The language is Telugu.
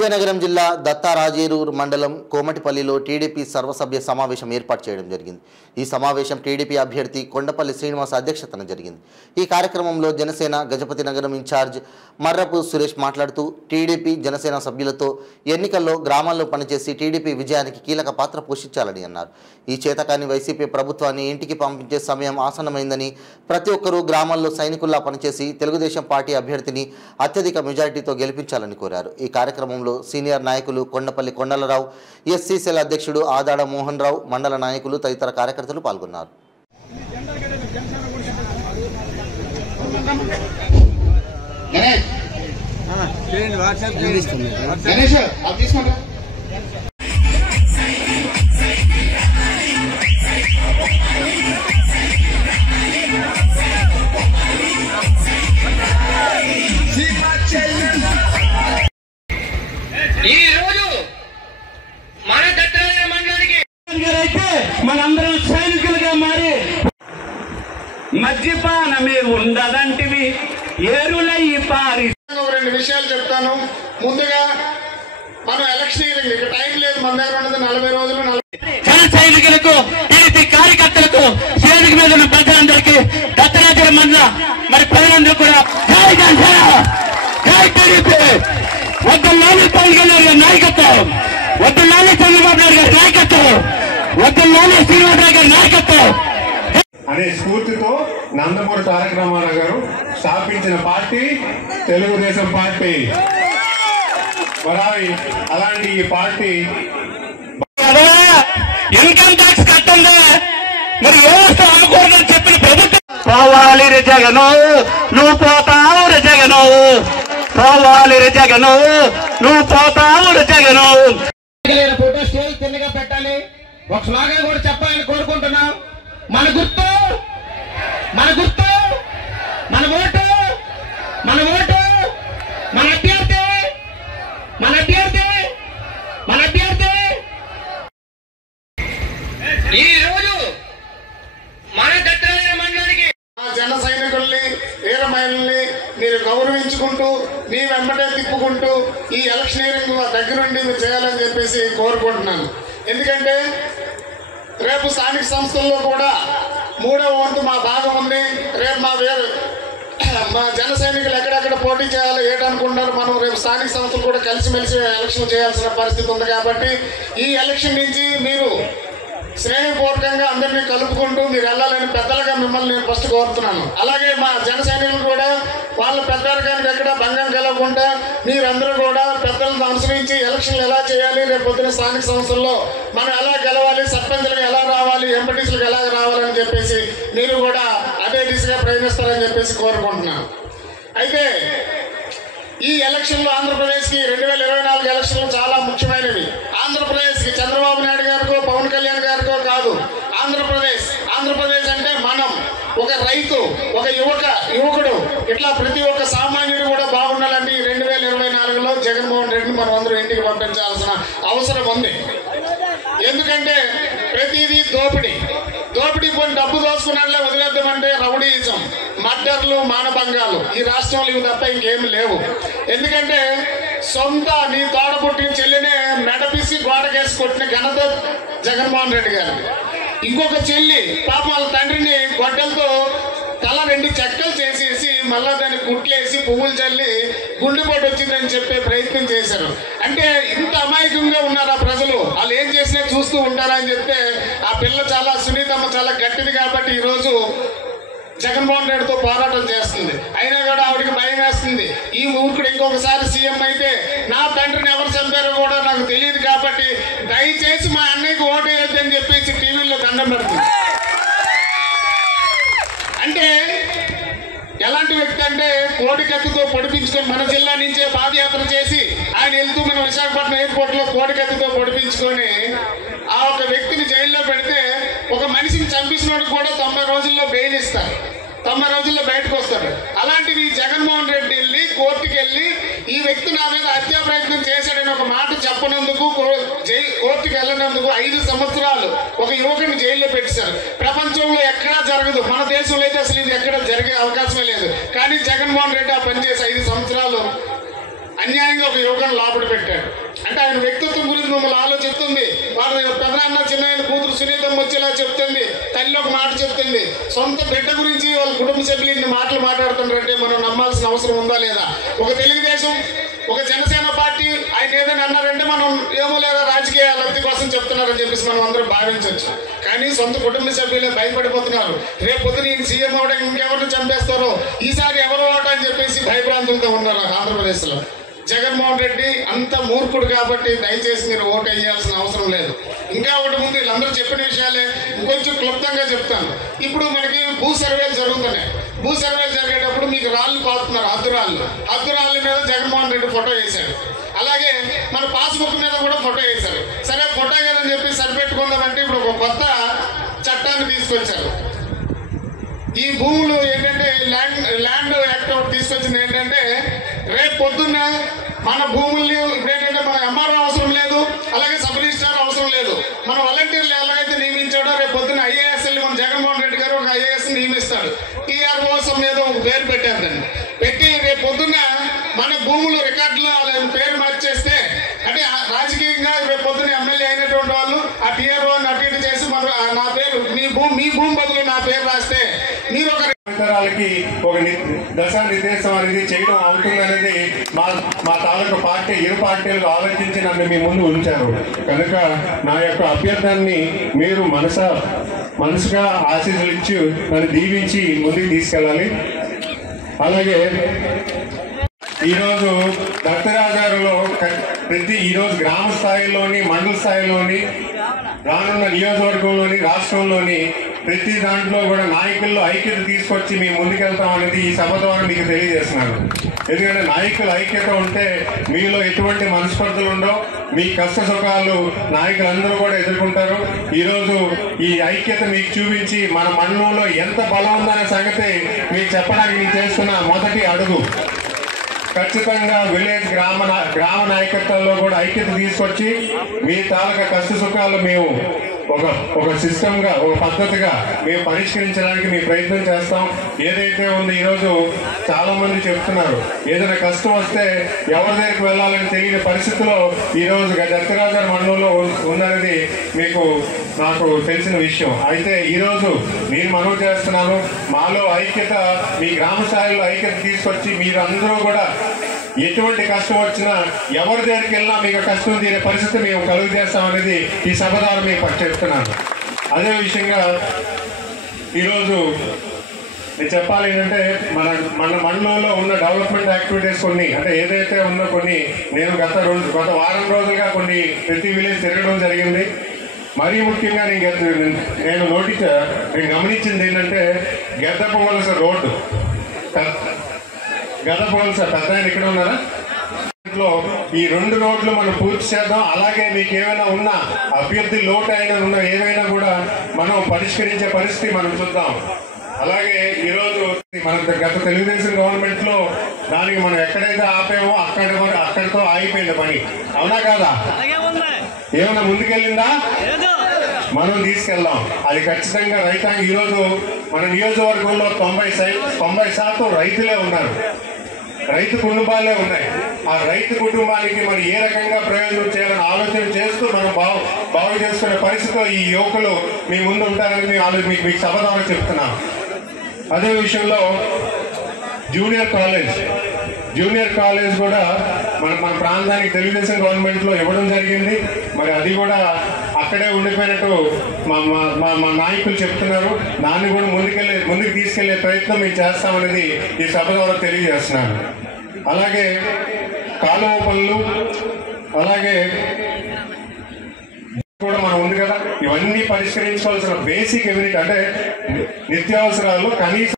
విజయనగరం జిల్లా దత్తారాజేరు మండలం కోమటిపల్లిలో టీడీపీ సర్వసభ్య సమావేశం ఏర్పాటు చేయడం జరిగింది. ఈ సమావేశం టీడీపీ అభ్యర్థి కొండపల్లి శ్రీనివాస్ అధ్యక్షతన జరిగింది. ఈ కార్యక్రమంలో జనసేన గజపతి నగరం ఇన్ఛార్జ్ మర్రపు సురేష్ మాట్లాడుతూ టీడీపీ జనసేన సభ్యులతో ఎన్నికల్లో గ్రామాల్లో పనిచేసి టీడీపీ విజయానికి కీలక పాత్ర పోషించాలని అన్నారు. ఈ చేతకాని వైసీపీ ప్రభుత్వాన్ని ఇంటికి పంపించే సమయం ఆసన్నమైందని, ప్రతి ఒక్కరూ గ్రామాల్లో సైనికుల్లా పనిచేసి తెలుగుదేశం పార్టీ అభ్యర్థిని అత్యధిక మెజారిటీతో గెలిపించాలని కోరారు. ఈ కార్యక్రమంలో సీనియర్ నాయకులు కొండపల్లి కొండలరావు, ఎస్సీ సెల్ అధ్యక్షుడు ఆదాడ మోహన్ రావు, మండల నాయకులు తదితర కార్యకర్తలు పాల్గొన్నారు. మనందరం సైనికులుగా మారి మద్యపానమే ఉండదంటివి ఏరులై పారి. రెండు విషయాలు చెప్తాను. ముందుగా మనం ఎలక్షనీరింగ్ ఇక టైం లేదు, మన దగ్గర ఉన్నది 40 రోజులు. జన సైనికులకు, టీడీపీ కార్యకర్తలకు, సైనిక మీద ఉన్న ప్రజలందరికీ, దత్తరాజేరు మండల మరి ప్రజలందరూ కూడా జై జనసేన, జై టీడీపీ. వద్దలాలి పవన్ కళ్యాణ్ గారి నాయకత్వం, వద్దలాలి చంద్రబాబు నాయుడు గారి నాయకత్వం, వద్దలాలి శ్రీనివాసరావు గారి నాయకత్వం అనే స్ఫూర్తితో నందమూరి తారక రామారావు గారు స్థాపించిన పార్టీ తెలుగుదేశం పార్టీ. మరి అలాంటి ఈ పార్టీ ఇన్కమ్ ట్యాక్స్ కట్టంగా మరి వ్యవస్థ ఆకూడదని చెప్పిన ప్రభుత్వం. పోవాలి రే జగను, నువ్వు పోతావు రే జగను, పోవాలి రే జగను, నువ్వు పోతావు రే జగను. ఫోటో స్టేజ్ తిన్నగా పెట్టాలి. ఒక స్లోగన్ కూడా చెప్పాలని కోరుకుంటున్నాం. మన గుర్తు, మన గుర్తు, మన ఓటు, మన ఓటు, మన అభ్యర్థి, మన అభ్యర్థి, మన అభ్యర్థి. ఈ రోజు మన దత్తరాజేరు మండలానికి జన సైనికుల్ని, వీర మహిళల్ని మీరు గౌరవించుకుంటూ మీ వెంబడే తిప్పుకుంటూ ఈ ఎలక్షనీరింగ్ దగ్గరుండి మీరు చేయాలని చెప్పేసి కోరుకుంటున్నాను. ఎందుకంటే రేపు స్థానిక సంస్థల్లో కూడా 3వ వంతు మా భాగం ఉంది. రేపు మా జన సైనికులు ఎక్కడెక్కడ పోటీ చేయాలో ఏటనుకుంటారు. మనం రేపు స్థానిక సంస్థలు కూడా కలిసిమెలిసి ఎలక్షన్ చేయాల్సిన పరిస్థితి ఉంది. కాబట్టి ఈ ఎలక్షన్ నుంచి మీరు స్నేహపూర్వకంగా అందరినీ కలుపుకుంటూ మీరు వెళ్ళాలని పెద్దలుగా మిమ్మల్ని నేను ఫస్ట్ కోరుతున్నాను. అలాగే మా జన సైనికులు కూడా వాళ్ళ పెద్దరికానికి ఎక్కడ భంగం కలగకుండా మీరందరూ కూడా పెద్దలను అనుసరించి ఎలక్షన్లు ఎలా చేయాలి, రేపు పొద్దున స్థానిక సంస్థల్లో మనం ఎలా గెలవాలి, సర్పంచులకు ఎలా రావాలి, ఎంపీటీసీలకు ఎలా రావాలని చెప్పేసి మీరు కూడా అదే దిశగా ప్రయత్నిస్తారని చెప్పేసి కోరుకుంటున్నాను. అయితే ఈ ఎలక్షన్లు ఆంధ్రప్రదేశ్కి 2024 ఎలక్షన్లు చాలా ముఖ్యమైనవి. ఆంధ్రప్రదేశ్కి చంద్రబాబు నాయుడు గారికో పవన్ కళ్యాణ్ గారికో కాదు, ఆంధ్రప్రదేశ్ అంటే మనం, ఒక రైతు, ఒక యువకుడు, ఇట్లా ప్రతి ఒక్క సామాన్యుడు కూడా బాగుండాలంటే 2024లో జగన్మోహన్ రెడ్డిని మనం అందరూ ఇంటికి పంపించాల్సిన అవసరం ఉంది. ఎందుకంటే ప్రతిదీ దోపిడీ పోయి డబ్బు దోసుకున్నట్లే వదిలేద్దామంటే రౌడీయిజం, మర్డర్లు, మానభంగాలు ఈ రాష్ట్రంలో ఇవి తప్ప ఇంకేమి లేవు. ఎందుకంటే సొంత నీ తోడ పుట్టిన చెల్లినే మెడపిసి గోడకేసి కొట్టిన ఘనత జగన్మోహన్ రెడ్డి గారు. ఇంకొక చెల్లి పాప వాళ్ళ తండ్రిని గొడ్డలతో తల 2 చెక్కలు చేసేసి మళ్ళా దాన్ని కుట్లేసి పువ్వులు చల్లి గుండెపోటు వచ్చిందని చెప్పే ప్రయత్నం చేశారు. అంటే ఇంత అమాయకంగా ఉన్నారా ప్రజలు? వాళ్ళు ఏం చేసినా చూస్తూ ఉంటారా అని చెప్తే ఆ పిల్ల చాలా సునీతమ్మ, చాలా గట్టిది కాబట్టి ఈరోజు జగన్మోహన్ రెడ్డితో పోరాటం చేస్తుంది. అయినా కూడా ఆవిడకి భయం వేస్తుంది. ఈ ఊరుకుడు ఇంకొకసారి సీఎం అయితే నా తండ్రిని ఎవరు చంపారో కూడా నాకు తెలియదు కాబట్టి దయచేసి మా అన్నయ్యకి ఓటు వేయొద్దని చెప్పేసి టీవీలో దండం పెడుతుంది. అంటే ఎలాంటి వ్యక్తి అంటే కోడికత్తితో పొడిపించుకొని మన జిల్లా నుంచే పాదయాత్ర చేసి ఆయన వెళ్తూ మన విశాఖపట్నం ఎయిర్పోర్ట్ లో కోడికత్తితో పొడిపించుకొని ఆ ఒక వ్యక్తిని జైల్లో పెడితే ఒక మనిషిని చంపించినోడు కూడా 90 రోజుల్లో బెయిల్ ఇస్తారు, 90 రోజుల్లో బయటకు వస్తాడు. అలాంటివి జగన్మోహన్ రెడ్డి వెళ్ళి కోర్టుకి వెళ్ళి ఈ వ్యక్తి నా మీద హత్యా ప్రయత్నం చేశాడని ఒక మాట చెప్పనందుకు, కోర్టుకి వెళ్ళినందుకు 5 సంవత్సరాలు ఒక యువకుని జైల్లో పెట్టేశారు. ప్రపంచంలో ఎక్కడా జరగదు, మన దేశంలో అయితే అసలు ఇది ఎక్కడ జరిగే అవకాశమే లేదు. కానీ జగన్మోహన్ రెడ్డి ఆ పనిచేసి 5 సంవత్సరాలు అన్యాయంగా ఒక యువకుని లోపల పెట్టాడు. అంటే ఆయన వ్యక్తిత్వం గురించి మమ్మల్ని ఆలోచిస్తుంది. వాళ్ళ పెదనాన్న చిన్న కూతురు సునీతమ్మ వచ్చేలా చెప్తుంది, తల్లి ఒక మాట చెప్తుంది. సొంత బిడ్డ గురించి వాళ్ళ కుటుంబ సభ్యులు ఇన్ని మాటలు మాట్లాడుతున్నారంటే మనం నమ్మాల్సిన అవసరం ఉందా లేదా? ఒక తెలుగుదేశం, ఒక జనసేన పార్టీ ఆయన ఏదైనా అన్నారంటే మనం ఏమో లేదా రాజకీయ లబ్ధి కోసం చెప్తున్నారని చెప్పేసి మనం అందరం భావించవచ్చు. కానీ సొంత కుటుంబ సభ్యులే భయపడిపోతున్నారు. రేపు పొద్దున ఈయన సీఎం అవడానికి ఇంకెవరిని చంపేస్తారో, ఈసారి ఎవరు ఓటా అని చెప్పేసి భయభ్రాంతులతో ఉన్నారు ఆంధ్రప్రదేశ్లో. జగన్మోహన్ రెడ్డి అంత మూర్ఖుడు కాబట్టి దయచేసి మీరు ఓటు వేయాల్సిన అవసరం లేదు. ఇంకా ఒకటి ముందు వీళ్ళందరూ చెప్పిన విషయాలే ఇంకొంచెం క్లుప్తంగా చెప్తాను. ఇప్పుడు మనకి భూ సర్వేలు జరుగుతున్నాయి. భూ సర్వేలు జరిగేటప్పుడు మీకు రాళ్ళు పాతున్నారు, హద్దురాళ్ళ మీద జగన్మోహన్ రెడ్డి ఫోటో వేశాడు. అలాగే మన పాస్బుక్ మీద కూడా ఫోటో వేశారు. సరే ఫోటో కదని చెప్పి సరిపెట్టుకుందామంటే ఇప్పుడు ఒక కొత్త చట్టాన్ని తీసుకొచ్చారు. ఈ భూములు ఏంటంటే ల్యాండ్ యాక్ట్ ఒకటి తీసుకొచ్చింది. ఏంటంటే రేపు పొద్దున్న మన భూముల్ని ఇప్పుడేంటంటే మన ఎంఆర్ఓ అవసరం లేదు, అలాగే సబ్ రిజిస్ట్రార్ అవసరం లేదు. మన వాలంటీర్లు ఎలాగైతే నియమించాడో రేపు పొద్దున్న ఐఏఎస్ఎల్ని మన జగన్మోహన్ రెడ్డి గారు ఒక ఐఏఎస్ నియమిస్తాడు. టీఆర్ఓసం మీద ఒక పేరు పెట్టారు. దాన్ని పెట్టి రేపు పొద్దున్న మన భూములు రికార్డులో పేరు మార్చేస్తే, అంటే రాజకీయంగా రేపు పొద్దున్న ఎమ్మెల్యే అయినటువంటి వాళ్ళు ఆ టీఆర్ఓని అటు ఇటు చేసి నా పేరు మీ భూమి బదులు నా పేరు రాస్తే మీరు ఒక ఒక దశా నిర్దేశం అనేది చేయడం అవుతుందనేది మా తాలూకు పార్టీ ఇరు పార్టీలు ఆలోచించి నన్ను మీ ముందు ఉంచారు. కనుక నా యొక్క అభ్యర్థాన్ని మీరు మనసుగా ఆశీస్సులు ఇచ్చి నన్ను దీవించి ముందుకు తీసుకెళ్ళాలి. అలాగే ఈరోజు దత్తరాజారులో ఈరోజు గ్రామ స్థాయిలోని, మండల స్థాయిలోని, రానున్న నియోజకవర్గంలోని, రాష్ట్రంలోని ప్రతి దాంట్లో కూడా నాయకుల్లో ఐక్యత తీసుకొచ్చి మేము ముందుకెళ్తాం అనేది ఈ సభ ద్వారా మీకు తెలియజేస్తున్నాను. ఎందుకంటే నాయకుల ఐక్యత ఉంటే మీలో ఎటువంటి మనస్పర్ధలు ఉండవు, మీ కష్ట సుఖాలు నాయకులందరూ కూడా ఎదుర్కొంటారు. ఈరోజు ఈ ఐక్యత మీకు చూపించి మన మండలంలో ఎంత బలం ఉందనే సంగతి మీకు చెప్పడానికి నేను చేస్తున్న మొదటి అడుగు. ఖచ్చితంగా విలేజ్ గ్రామ నాయకత్వంలో కూడా ఐక్యత తీసుకొచ్చి మీ తాలూకా కష్ట సుఖాలు మేము ఒక సిస్టమ్గా, ఒక పద్ధతిగా మేము పరిష్కరించడానికి మేము ప్రయత్నం చేస్తాం. ఏదైతే ఉందో ఈరోజు చాలా మంది చెప్తున్నారు, ఏదైనా కష్టం వస్తే ఎవరి దగ్గరికి వెళ్ళాలని తెలియని పరిస్థితిలో ఈరోజు దత్తరాజారు మండలంలో ఉందనేది నాకు తెలిసిన విషయం. అయితే ఈరోజు నేను మనవి చేస్తున్నాను, మాలో ఐక్యత, మీ గ్రామ స్థాయిలో ఐక్యత తీసుకొచ్చి మీరు అందరూ కూడా ఎటువంటి కష్టం వచ్చినా ఎవరి దగ్గరికి వెళ్ళినా మీకు కష్టం తీరే పరిస్థితి మేము కలుగు చేస్తామనేది ఈ సభ ద్వారా మీకు చెప్తున్నాను. అదే విషయంగా ఈరోజు నేను చెప్పాలి ఏంటంటే మన మండలంలో ఉన్న డెవలప్మెంట్ యాక్టివిటీస్ కొన్ని, అంటే ఏదైతే ఉందో కొన్ని నేను గత వారం రోజులుగా కొన్ని ప్రతి విలేజ్ తిరగడం జరిగింది. మరీ ముఖ్యంగా నేను గమనించింది ఏంటంటే గెద్దపొంగలస రోడ్డు, గెద్దపొంగలస పెద్ద ఆయన ఇక్కడ ఉన్నారా, ఈ 2 రోడ్లు మనం పూర్తి చేద్దాం. అలాగే మీకు ఏమైనా ఉన్నా అభ్యర్థి లోటు అయినా ఉన్న ఏమైనా కూడా మనం పరిష్కరించే పరిస్థితి మనం చూద్దాం. అలాగే ఈరోజు మన గత తెలుగుదేశం గవర్నమెంట్ లో దానికి మనం ఎక్కడైతే ఆపామో అక్కడితో ఆగిపోయింది పని, అవునా కాదా? ఏమైనా ముందుకెళ్ళిందా? మనం తీసుకెళ్దాం. అది ఖచ్చితంగా రైతాంగం. ఈరోజు మన నియోజకవర్గంలో 90% రైతులే ఉన్నారు, రైతు కుటుంబాలే ఉన్నాయి. ఆ రైతు కుటుంబానికి మనం ఏ రకంగా ప్రయోజనం చేయాలని ఆలోచన చేస్తూ మనం బాగు చేసుకునే పరిస్థితిలో ఈ యువకులు మీ ముందు ఉంటారని మీకు సభ ద్వారా చెప్తున్నాం. అదే విషయంలో జూనియర్ కాలేజ్ కూడా మన ప్రాంతానికి తెలుగుదేశం గవర్నమెంట్ లో ఇవ్వడం జరిగింది. మరి అది కూడా అక్కడే ఉండిపోయినట్టు మా నాయకులు చెప్తున్నారు. దాన్ని కూడా ముందుకు తీసుకెళ్లే ప్రయత్నం మేము చేస్తామనేది ఈ సభ ద్వారా తెలియజేస్తున్నాను. అలాగే కాలువ పనులు, అలాగే కూడా మనం ఉంది కదా, ఇవన్నీ పరిష్కరించుకోవాల్సిన బేసిక్ ఎవినిటీ, అంటే నిత్యావసరాలు కనీసం